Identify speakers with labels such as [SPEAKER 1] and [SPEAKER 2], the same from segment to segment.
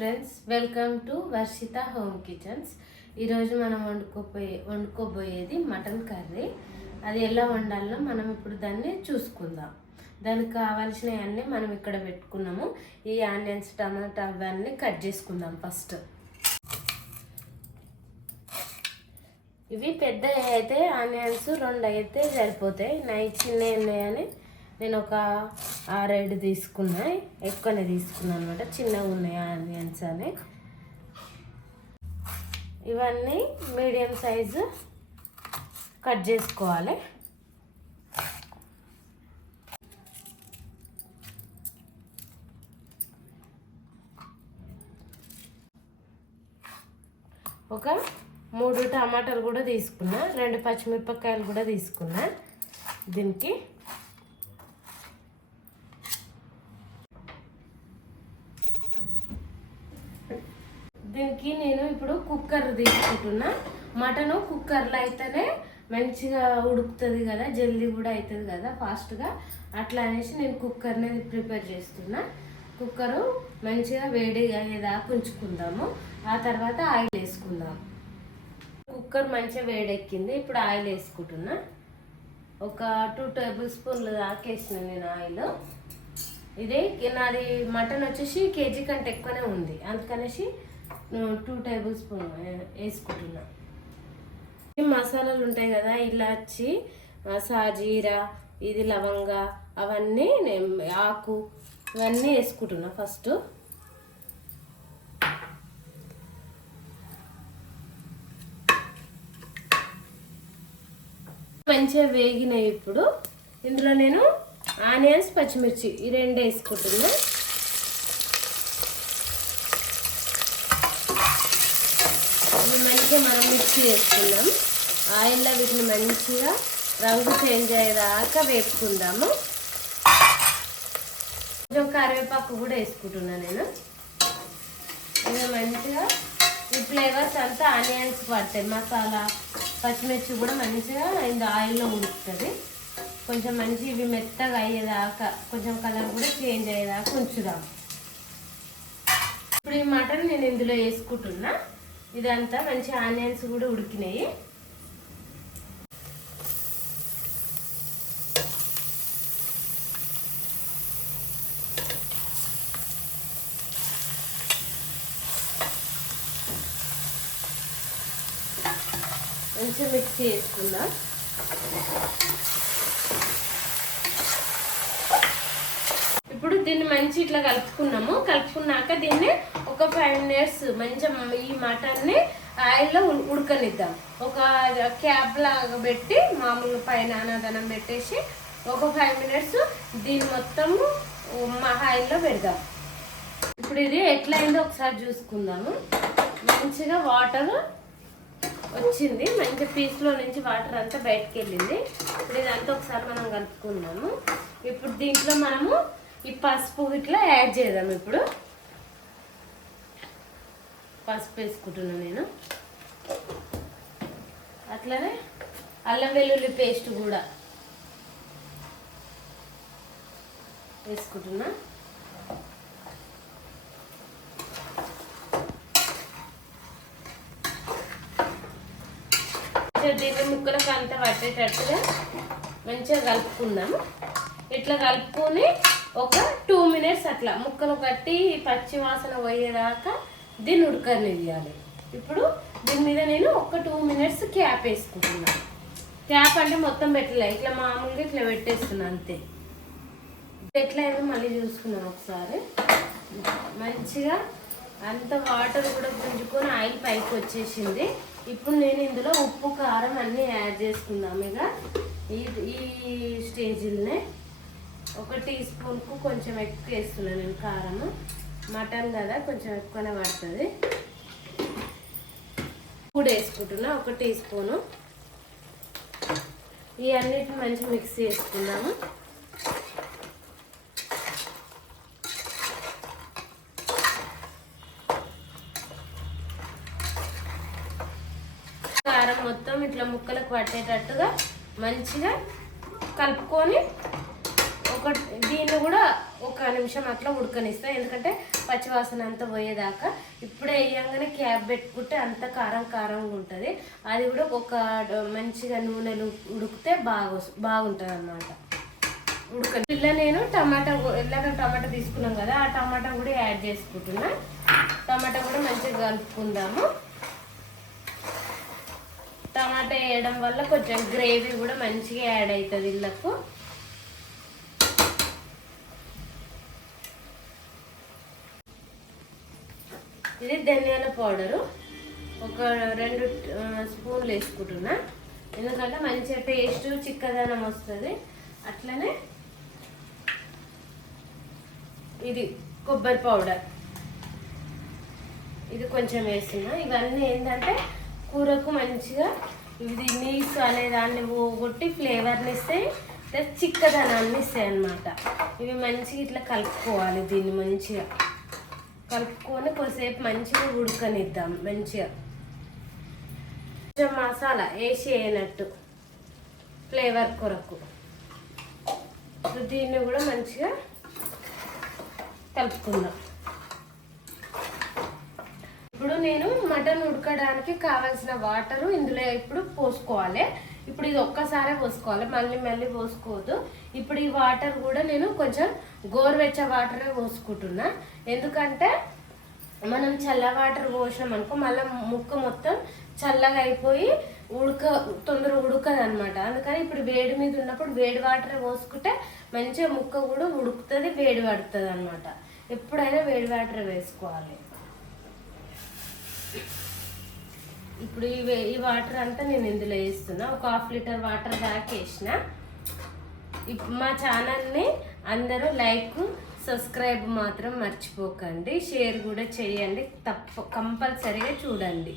[SPEAKER 1] Friends welcome to Varshitha home kitchens. ఈరోజు మనం వండుకోపోయే వండుకోబోయేది mutton curry. అది ఎలా వండాలో మనం ఇప్పుడు దాన్ని చూసుకుందాం. దానికి కావాల్సినవన్నీ మనం ఇక్కడ పెట్టుకున్నాము. ఈ ఆనియన్స్ టమాటా అవన్నీ కట్ చేసుకుందాం ఫస్ట్. ఇవి పెద్ద అయితే ఆనియన్స్ రెండు అయితే సరిపోతాయి. నై చిన్న ఉన్నాయని నేను ఒక ఆ ఆరేడు తీసుకున్నాయి. ఎక్కువనే తీసుకున్నాను అనమాట చిన్నగా ఉన్నాయి ఆనియన్స్ అని ఇవన్నీ మీడియం సైజు కట్ చేసుకోవాలి. ఒక మూడు టమాటాలు కూడా తీసుకున్నా. రెండు పచ్చిమిరపకాయలు కూడా తీసుకున్నా. దీనికి దీనికి నేను ఇప్పుడు కుక్కర్ తీసుకుంటున్నా. మటను కుక్కర్లో అయితేనే మంచిగా ఉడుకుతుంది కదా జల్దీ కూడా అవుతుంది కదా ఫాస్ట్గా అట్లా అనేసి నేను కుక్కర్ని ప్రిపేర్ చేస్తున్నా. కుక్కరు మంచిగా వేడి అయ్యేదాకా ఉంచుకుందాము. ఆ తర్వాత ఆయిల్ వేసుకుందాం. కుక్కర్ మంచిగా వేడెక్కింది. ఇప్పుడు ఆయిల్ వేసుకుంటున్నా. ఒక టూ టేబుల్ స్పూన్లు దాకా వేసిన నేను ఆయిల్. ఇదే నాది మటన్ వచ్చేసి కేజీ కంటే ఎక్కువనే ఉంది. అందుకనేసి టూ టేబుల్ స్పూన్ వేసుకుంటున్నా. మసాలాలు ఉంటాయి కదా ఇలాచి సాజీరా ఇది లవంగ అవన్నీ నేను ఆకు ఇవన్నీ వేసుకుంటున్నా ఫస్ట్ మంచిగా వేగినాయి ఇప్పుడు. ఇందులో నేను ఆనియన్స్ పచ్చిమిర్చి ఈ రెండు వేసుకుంటున్నా ఇవి మంచిగా మనం మిక్సీ వేసుకుందాం ఆయిల్లో వీటిని మంచిగా రంగు చేంజ్ అయ్యేదాకా వేపుకుందాము. కొంచెం కరివేపాకు కూడా వేసుకుంటున్నా నేను. ఇది మంచిగా ఈ ఫ్లేవర్స్ అంతా ఆనియన్స్ పడతాయి. మసాలా పచ్చిమిర్చి కూడా మంచిగా ఇది ఆయిల్లో ఉడుకుతుంది. కొంచెం మంచి ఇవి మెత్తగా అయ్యేదాకా కొంచెం కలర్ కూడా చేంజ్ అయ్యేదాకా ఉంచుదాం. ఇప్పుడు ఈ మటన్ నేను ఇందులో వేసుకుంటున్నా. ఇదంతా మంచి ఆనియన్స్ కూడా ఉడికినాయి. మంచిగా మిక్స్ చేసుకుందాం ఇప్పుడు దీన్ని మంచి ఇట్లా కలుపుకున్నాము. కలుపుకున్నాక దీన్ని ఒక ఫైవ్ మినిట్స్ మంచిగా ఈ మటన్ని ఆయిల్లో ఉడకనిద్దాం. ఒక క్యాప్ లాగా పెట్టి మామూలు పైన అన్నదనం పెట్టేసి ఒక ఫైవ్ మినిట్స్ దీన్ని మొత్తము మా ఆయిల్లో పెడదాం. ఇప్పుడు ఇది ఎట్లయిందో ఒకసారి చూసుకుందాము. మంచిగా వాటర్ వచ్చింది. మంచి పీస్లో నుంచి వాటర్ అంతా బయటకు వెళ్ళింది ఇప్పుడు ఇదంతా ఒకసారి మనం కలుపుకుందాము. ఇప్పుడు దీంట్లో మనము ఈ పసుపు ఇట్లా యాడ్ చేద్దాం ఇప్పుడు. పసుపు వేసుకుంటున్నాను నేను. అట్లనే అల్లం వెల్లుల్లి పేస్ట్ కూడా వేసుకుంటున్నా. దీన్ని ముక్కలకు అంతా పట్టేటట్టుగా మంచిగా కలుపుకుందాం. ఇట్లా కలుపుకొని ఒక టూ మినిట్స్ అట్లా ముక్కలు కట్టి పచ్చి వాసన పోయేదాకా దీన్ని ఉడకనివ్వాలి ఇప్పుడు దీని మీద నేను ఒక టూ మినిట్స్ క్యాప్ వేసుకుంటున్నాను క్యాప్ అంటే మొత్తం పెట్టలే ఇట్లా మామూలుగా ఇట్లా పెట్టేస్తున్నాను అంతే. ఎట్లా అయిందో మళ్ళీ చూసుకున్నాను ఒకసారి. మంచిగా అంత వాటర్ కూడా పుంజుకొని ఆయిల్ పైకి వచ్చేసింది. ఇప్పుడు నేను ఇందులో ఉప్పు కారం అన్నీ యాడ్ చేసుకుందాం ఇక. ఈ ఈ స్టేజ్లోనే. ఒక టీ స్పూన్కు కొంచెం ఎక్కువ వేస్తున్నాను నేను కారము. మటన్ కదా కొంచెం ఎక్కువనే పడుతుంది. ఇప్పుడు వేసుకుంటున్నా ఒక టీ స్పూను. ఈ అన్నిటిని మిక్స్ చేసుకున్నాము కారం మొత్తం ఇట్లా ముక్కలకు పట్టేటట్టుగా మంచిగా కలుపుకొని ఒక దీన్ని కూడా ఒక నిమిషం అట్లా ఉడకనిస్తాను ఎందుకంటే పచ్చివాసన అంతా పోయేదాకా ఇప్పుడే వేయంగానే క్యాప్ పెట్టుకుంటే అంత కారం కారంగా ఉంటుంది. అది కూడా ఒక మంచిగా నూనెలు ఉడికితే బాగా బాగుంటుంది అన్నమాట ఉడక ఇలా నేను టమాటా ఇలాగ టమాటా తీసుకున్నాం కదా ఆ టమాటా కూడా యాడ్ చేసుకుంటున్నా. టమాటా కూడా మంచిగా కలుపుకుందాము. టమాటా వేయడం వల్ల కొంచెం గ్రేవీ కూడా మంచిగా యాడ్ అవుతుంది ఇళ్ళకు. ఇది ధనియాల పౌడరు. ఒక రెండు స్పూన్లు వేసుకుంటున్నా. ఎందుకంటే మంచిగా టేస్ట్ చిక్కదనం వస్తుంది. అట్లనే ఇది కొబ్బరి పౌడర్. ఇది కొంచెం వేస్తున్నా. ఇవన్నీ ఏంటంటే కూరకు మంచిగా ఇది నీసు అనే దాన్ని పోగొట్టి ఫ్లేవర్ని ఇస్తాయి ప్లస్ చిక్కదనాన్ని ఇస్తాయి అన్నమాట ఇవి మంచిగా ఇట్లా కలుపుకోవాలి దీన్ని మంచిగా. కలుపుకొని కొద్దిసేపు మంచిగా ఉడకనిద్దాం మంచిగా. కొంచెం మసాలా వేసి వేయనట్టు ఫ్లేవర్ కొరకు. దీన్ని కూడా మంచిగా కలుపుకుందాం. ఇప్పుడు నేను మటన్ ఉడకడానికి కావాల్సిన వాటర్ ఇందులో ఇప్పుడు పోసుకోవాలి. ఇప్పుడు ఇది ఒక్కసారే పోసుకోవాలి. మళ్ళీ మళ్ళీ పోసుకోవద్దు. ఇప్పుడు ఈ వాటర్ కూడా నేను కొంచెం గోరువెచ్చ వాటరే పోసుకుంటున్నా. ఎందుకంటే మనం చల్ల వాటర్ పోసినాం అనుకో మళ్ళీ ముక్క మొత్తం చల్లగా అయిపోయి ఉడక తొందర ఉడకదు అనమాట అందుకని ఇప్పుడు వేడి మీద ఉన్నప్పుడు వేడి వాటర్ పోసుకుంటే మంచిగా ముక్క కూడా ఉడుకుతుంది వేడి పడుతుంది అనమాట ఎప్పుడైనా వేడి వాటర్ వేసుకోవాలి. ఇప్పుడు ఈ ఈ వాటర్ అంతా నేను ఇందులో వేస్తున్నా. ఒక హాఫ్ లీటర్ వాటర్ దాకా వేసిన. ఇప్- మా ఛానల్ని అందరూ లైక్ సబ్స్క్రైబ్ మాత్రం మర్చిపోకండి. షేర్ కూడా చేయండి. తప్ప కంపల్సరీగా చూడండి.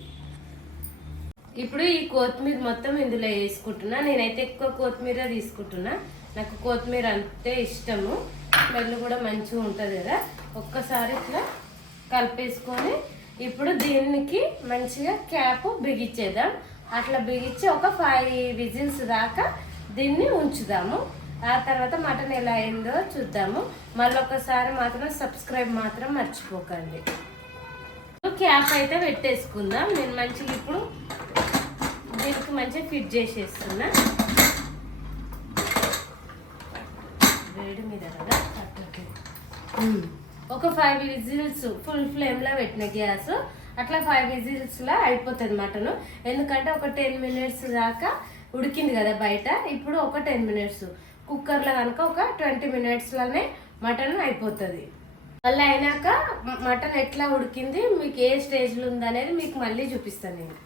[SPEAKER 1] ఇప్పుడు ఈ కొత్తిమీర మొత్తం ఇందులో వేసుకుంటున్నా. నేనైతే ఎక్కువ కొత్తిమీర తీసుకుంటున్నా. నాకు కొత్తిమీర అంతే ఇష్టము. స్మెల్ కూడా మంచిగా ఉంటుంది కదా. ఒక్కసారి ఇట్లా కలిపేసుకొని ఇప్పుడు దీనికి మంచిగా క్యాప్ బిగించేద్దాం. అట్లా బిగించి ఒక ఫైవ్ విజిల్స్ దాకా దీన్ని ఉంచుదాము. ఆ తర్వాత మటన్ ఎలా అయిందో చూద్దాము. మళ్ళీ ఒకసారి మాత్రం సబ్స్క్రైబ్ మాత్రం మర్చిపోకండి. క్యాప్ అయితే పెట్టేసుకుందాం. నేను మంచిగా ఇప్పుడు దీనికి మంచిగా ఫిట్ చేసేస్తున్నా. వేడి మీద కదా ఒక ఫైవ్ విజిల్స్ ఫుల్ ఫ్లేమ్లో పెట్టిన గ్యాస్. అట్లా ఫైవ్ విజిల్స్లో అయిపోతుంది మటన్. ఎందుకంటే ఒక టెన్ మినిట్స్ దాకా ఉడికింది కదా బయట. ఇప్పుడు ఒక టెన్ మినిట్స్ కుక్కర్లో కనుక ఒక ట్వంటీ మినిట్స్లోనే మటన్ అయిపోతుంది. మళ్ళీ అయినాక మటన్ ఎట్లా ఉడికింది మీకు ఏ స్టేజ్లో ఉందనేది మీకు మళ్ళీ చూపిస్తాను నేను.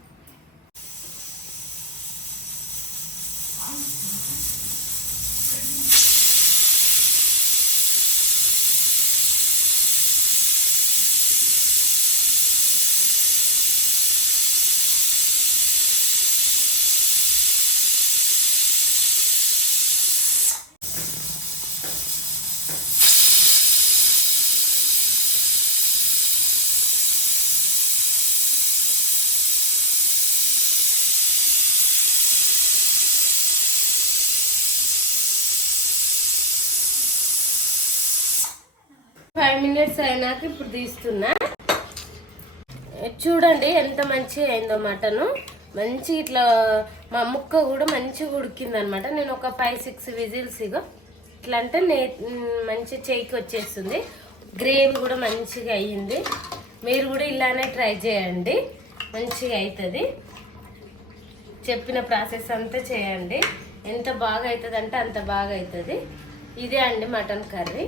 [SPEAKER 1] ఫైవ్ మినిట్స్ అయినాక ఇప్పుడు తీస్తున్నా. చూడండి ఎంత మంచిగా అయిందో మటను. మంచి ఇట్లా మా ముక్క కూడా మంచిగా ఉడికింది అనమాట నేను ఒక ఫైవ్ సిక్స్ విజిల్స్ ఇగో. ఇట్లా అంటే నే మంచి చేయికి వచ్చేస్తుంది. గ్రేవీ కూడా మంచిగా అయ్యింది. మీరు కూడా ఇలానే ట్రై చేయండి. మంచిగా అవుతుంది చెప్పిన ప్రాసెస్ అంతా చేయండి. ఎంత బాగా అవుతుంది అంటే అంత బాగా అవుతుంది ఇదే అండి మటన్ కర్రీ.